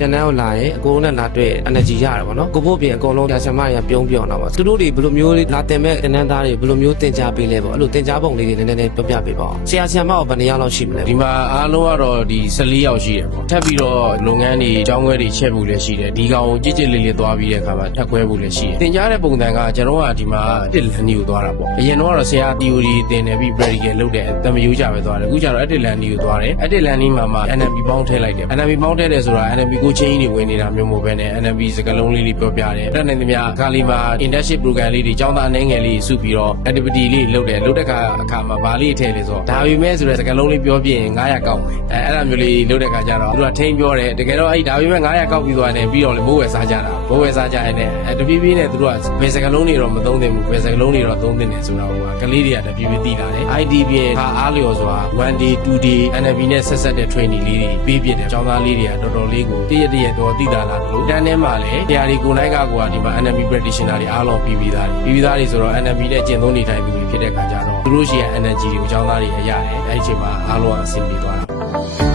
တန်းတန်းကိုလာရင်အကိုနဲ့လာတွေ့ energy ရတယ်ပေါ့နော်ကိုဖို့ပြင်အကုန်လုံးဆရာမတွေကပြုံးပြောင်းတော့ပါသူတို့တွေဘယ်လိုမျိုးလာတင်မဲ့တန်းသားတွေဘယ်လိုမျိုးတင် ကြားပေးလဲပေါ့အဲ့လိုတင် ကြားပုံလေးတွေနည်းနည်းပြောပြပေးပါဦးဆရာမကဘယ်နှစ်ယောက်လောက်ရှိမလဲ ဒီမှာအားလုံးကတော့ဒီ14ယောက်ရှိတယ်ပေါ့ထပ်ပြီးတော့လုပ်ငန်းတွေအကြောင်းခွဲတွေချက်ဖို့လည်းရှိတယ်ဒီကောင်ကိုကြစ်ကြစ်လေးလေးသွားပြီးတဲ့အခါမှာထပ်ခွဲဖို့လည်းရှိတယ်တင် ကြားတဲ့ပုံစံကကျွန်တော်ကဒီမှာတစ်လန်နီကိုသွားတာပေါ့အရင်တော့ဆရာ theory တင်တယ်ပြီး practical လုပ်တယ်တမယိုးကြပဲသွားတယ်အခုကျတော့တစ်လန်နီကိုသွားတယ်တစ်လန်နီမှာ NMB ပေါင်းထည့်လိုက်တယ် NMB ပေါင်းထည့်တယ်ဆိုတာ NMB ကိုချင်းကြီးတွေဝင်နေတာမျိုးမဟုတ်ဘဲနဲ့ NMB စကလုံးလေးပြောပြတယ်တက်နိုင်သမျှခါလီမှာ internship program လေးတွေကျောင်းသားအနေငယ်လေးစုပြီးတော့ activity လေးလုပ်တယ်လုပ်တဲ့အခါမှာဗာလေးထည့်လေဆိုတော့ဒါပေမဲ့ဆိုတဲ့စကလုံးလေးပြောပြရင်900ကောက်မယ်အဲ့ဒါမျိုးလေးလုပ်တဲ့အခါကျတော့သူကထိန်းပြောတယ်တကယ်တော့အဲ့ဒါပေမဲ့900ကောက်ပြီးသွားတယ်ပြီးတော့လေဘိုးဝယ်စားကြတာဘိုးဝယ်စားကြရင်လည်းတပြေးပြေးနဲ့သူတို့ကဘယ်စကလုံးတွေတော့မသုံးသင့်ဘူးဘယ်စကလုံးတွေတော့သုံးသင့်တယ်ဆိုတော့ကလေးတွေကတပြေးပြေးသိလာတယ် ID ပြင်ခါအားလျော်စွာ 1 day 2 day NMB နဲ့ဆက်ဆက်တဲ့ training လေးတွေပေးပြတယ်ကျောင်းသားလေးတွေကတော်တော်လေးကိုတရက်တော့သိတာလာတယ်လို့တန်းထဲမှာလည်းတရားတွေကိုနိုင်ကဒီမှာ NMB practitioner တွေအားလုံးပြီးသားတွေဆိုတော့ NMB နဲ့ကျင့်သုံးနေထိုင်သူတွေဖြစ်တဲ့အခါကျတော့သူတို့ရှိရဲ့ energy ကိုကျောင်းသားတွေရရတယ်အဲ့ဒီအချိန်မှာအားလုံးအဆင်ပြေသွားတာ